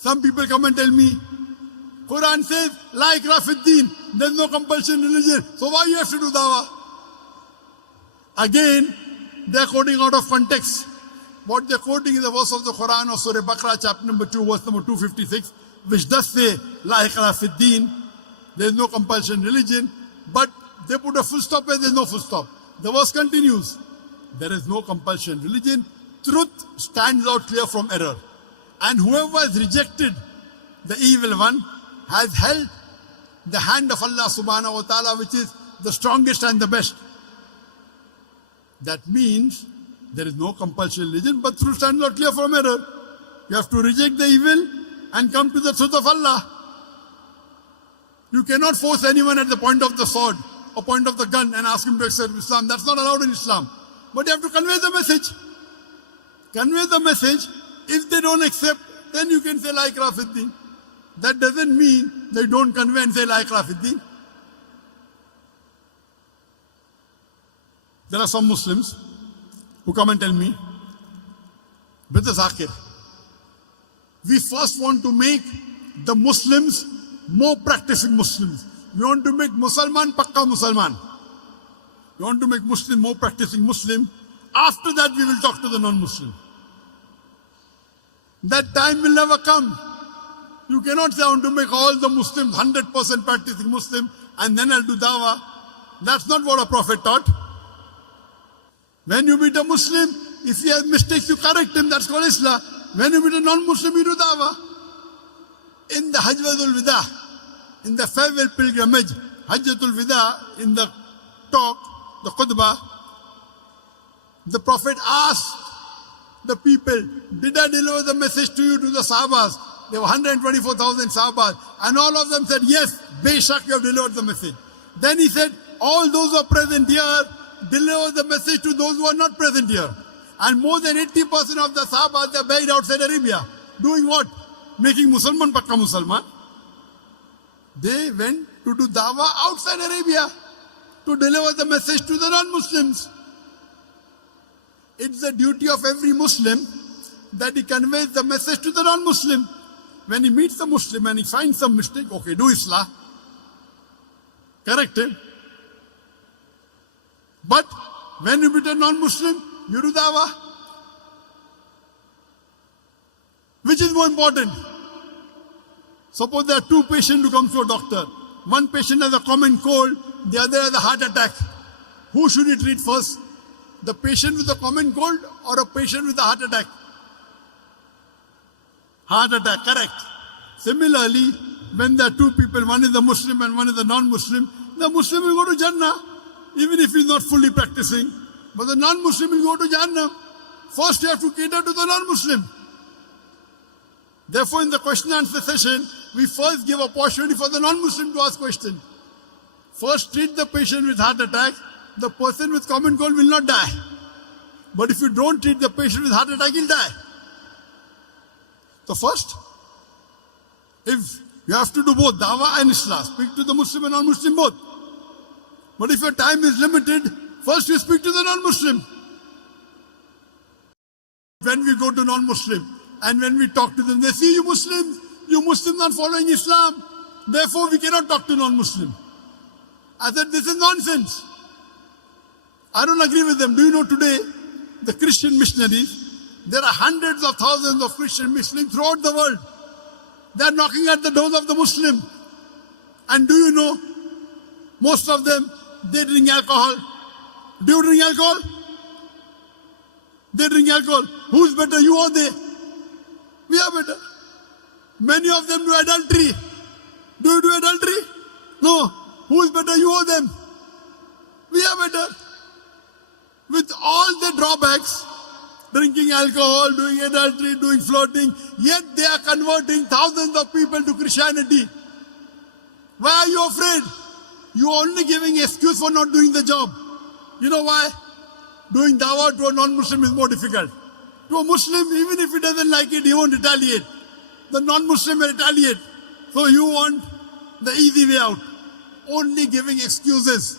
Some people come and tell me, Quran says, La ikrah fid din, there's no compulsion in religion. So why you have to do dawah? Again, they're quoting out of context. What they're quoting is a verse of the Quran of Surah Baqarah, chapter number 2, verse number 256, which does say, La ikrah fid din, there's no compulsion in religion, but they put a full stop where there's no full stop. The verse continues, there is no compulsion in religion, truth stands out clear from error. And whoever has rejected the evil one has held the hand of Allah subhanahu wa ta'ala, which is the strongest and the best. That means there is no compulsion in religion, but truth stands out clear from error. You have to reject the evil and come to the truth of Allah. You cannot force anyone at the point of the sword or point of the gun and ask him to accept Islam. That's not allowed in Islam. But you have to convey the message. Convey the message. If they don't accept, then you can say La ikrah fid din. That doesn't mean they don't convey and say La ikrah fid din. There are some Muslims who come and tell me, Brother Zakir, we first want to make the Muslims more practicing Muslims. We want to make Musalman Pakka Musalman. We want to make Muslim more practicing Muslim. After that we will talk to the non-Muslim. That time will never come. You cannot say I want to make all the Muslims 100% practicing Muslim and then I'll do dawah. That's not what a prophet taught. When you meet a Muslim, if he has mistakes, you correct him. That's called Islah. When you meet a non-Muslim, you do dawah. In the Hajjatul Wida, in the farewell pilgrimage, Hajjatul Wida, in the talk, the khutbah, the Prophet asked the people, did I deliver the message to you, to the Sahabas? There were 124,000 Sahabas. And all of them said, yes, Beshak, you have delivered the message. Then he said, all those who are present here, deliver the message to those who are not present here. And more than 80% of the Sahabas are buried outside Arabia. Doing what? Making Musalman Pakka Musalman. They went to do dawah outside Arabia to deliver the message to the non-Muslims. It's the duty of every Muslim that he conveys the message to the non-Muslim. When he meets a Muslim and he finds some mistake, okay, do Islah. Correct him. But when you meet a non-Muslim, you do dawah. Which is more important? Suppose there are two patients who come to a doctor. One patient has a common cold, the other has a heart attack. Who should he treat first? The patient with a common cold or a patient with a heart attack? Heart attack, correct. Similarly, when there are two people, one is a Muslim and one is a non-Muslim, the Muslim will go to Jannah, even if he's not fully practicing. But the non-Muslim will go to Jannah. First you have to cater to the non-Muslim. Therefore, in the question and answer session, we first give opportunity for the non-Muslim to ask questions. First treat the patient with heart attack. The person with common cold will not die. But if you don't treat the patient with heart attack, he'll die. So first, if you have to do both, dawah and Islah, speak to the Muslim and non-Muslim both. But if your time is limited, first you speak to the non-Muslim. When we go to non-Muslim and when we talk to them, they see you Muslims are following Islam. Therefore we cannot talk to non-Muslim. I said, this is nonsense. I don't agree with them. Do you know today, the Christian missionaries, there are hundreds of thousands of Christian missionaries throughout the world. They are knocking at the doors of the Muslim. And do you know, most of them, they drink alcohol. Do you drink alcohol? They drink alcohol. Who's better, you or they? We are better. Many of them do adultery. Do you do adultery? No. Who is better, you or them? We are better. With all the drawbacks, drinking alcohol, doing adultery, doing flirting, yet they are converting thousands of people to Christianity. Why are you afraid? You are only giving excuse for not doing the job. You know why? Doing dawah to a non-Muslim is more difficult. To a Muslim, even if he doesn't like it, he won't retaliate. The non-Muslim will retaliate. So you want the easy way out. Only giving excuses.